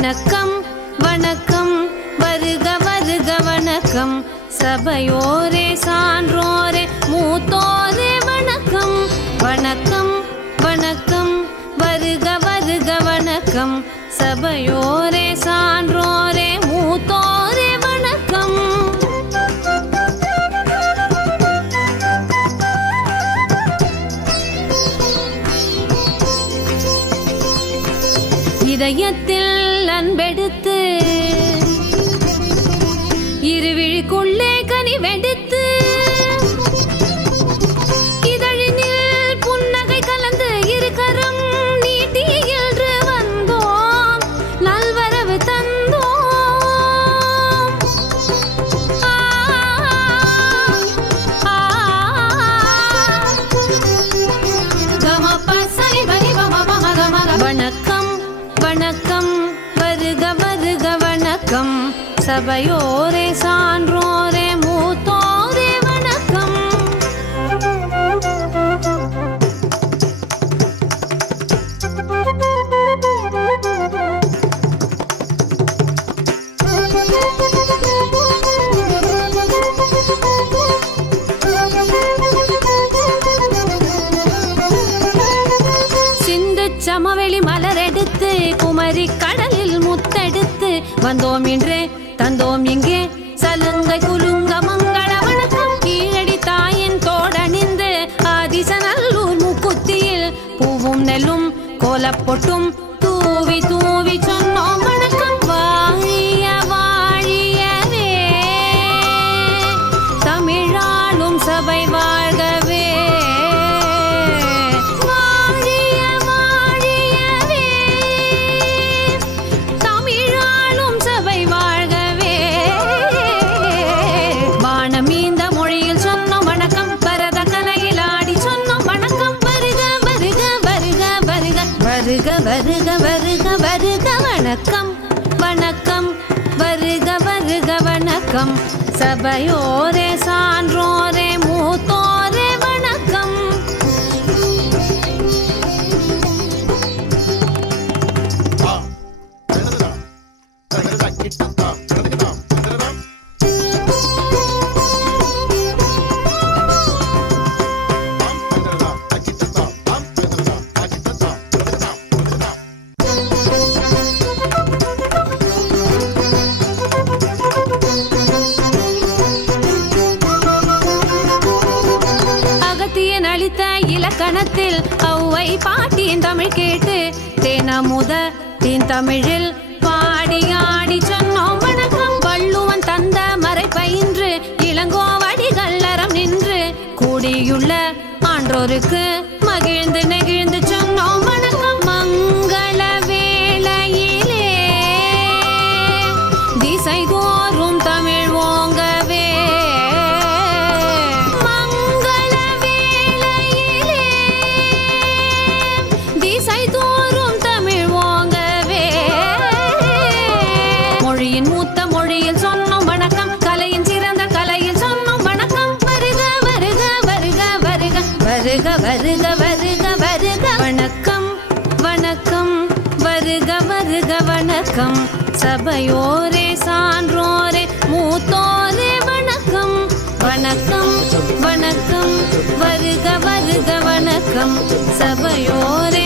வணக்கம் வணக்கம் வருக வருக வணக்கம் சபையோரே சான்றோரே மூத்தோரே வணக்கம் வணக்கம் வணக்கம் வருக வருக வணக்கம் சபையோரே சான்றோரே மூத்தோரே வணக்கம். இதயத்தில் அன்பெடுத்து இருவிழிக்குள்ளே கனிவெடுத்து இதழினில் புன்னகை கலந்து இருக்கரம் நீட்டி என்று வந்தோம் நல்வரவு தந்தோம். வணக்கம் வணக்கம் வருக வருக வணக்கம் சபையோரே சான்றோரே மூத்தோரே வணக்கம். சிந்து சமவெளி மலரெடுத்து குமரி கடலில் முத்தெடுத்து வந்தோம் இன்றே தந்தோம் இங்கே சலுங்கை குலுங்க மங்கள வணக்கம். கீழடி தாயின் தோடணிந்து ஆதிசநல்லூர் முக்குத்தியில் பூவும் நெல்லும் கோலப்பொட்டும் தூவி தூவி சொன்னோம் வணக்கம். வாழிய வாழியவே தமிழாளும் சபை வாழ்கவே. வருக வருக வருக வருக வணக்கம் வணக்கம் வருக வருக வணக்கம் சபையோரே சான்றோரே மூத்தோரே வணக்கம். அளித்த இலக்கணத்தில் ஔவை பாட்டியின் தமிழ் கேட்டு தேனமுத தீன் தமிழில் பாடி ஆடி சொன்னோம் வணக்கம். வள்ளுவன் தந்த மறை பயின்று இளங்கோவடிகள் அறம் நின்று கூடியுள்ள ஆன்றோருக்கு மகிழ்ந்து நெகிழ்ந்து சொன்னோம் வணக்கம். மங்கள வேளையிலே திசை தோறும் தமிழ் ஓங்கவே. மொழியின் மூத்த மொழியில் சொன்னோம் வணக்கம். கலையின் சிறந்த கலையில் சொன்னோம் வணக்கம். வருக வருக வருக வருக வருக வருக வருக வருக வணக்கம் வணக்கம் வருக வருக வணக்கம் சபையோரே சான்றோரே மூத்தோரே வணக்கம் வணக்கம் வணக்கம் வருக வருக வணக்கம் சபையோரே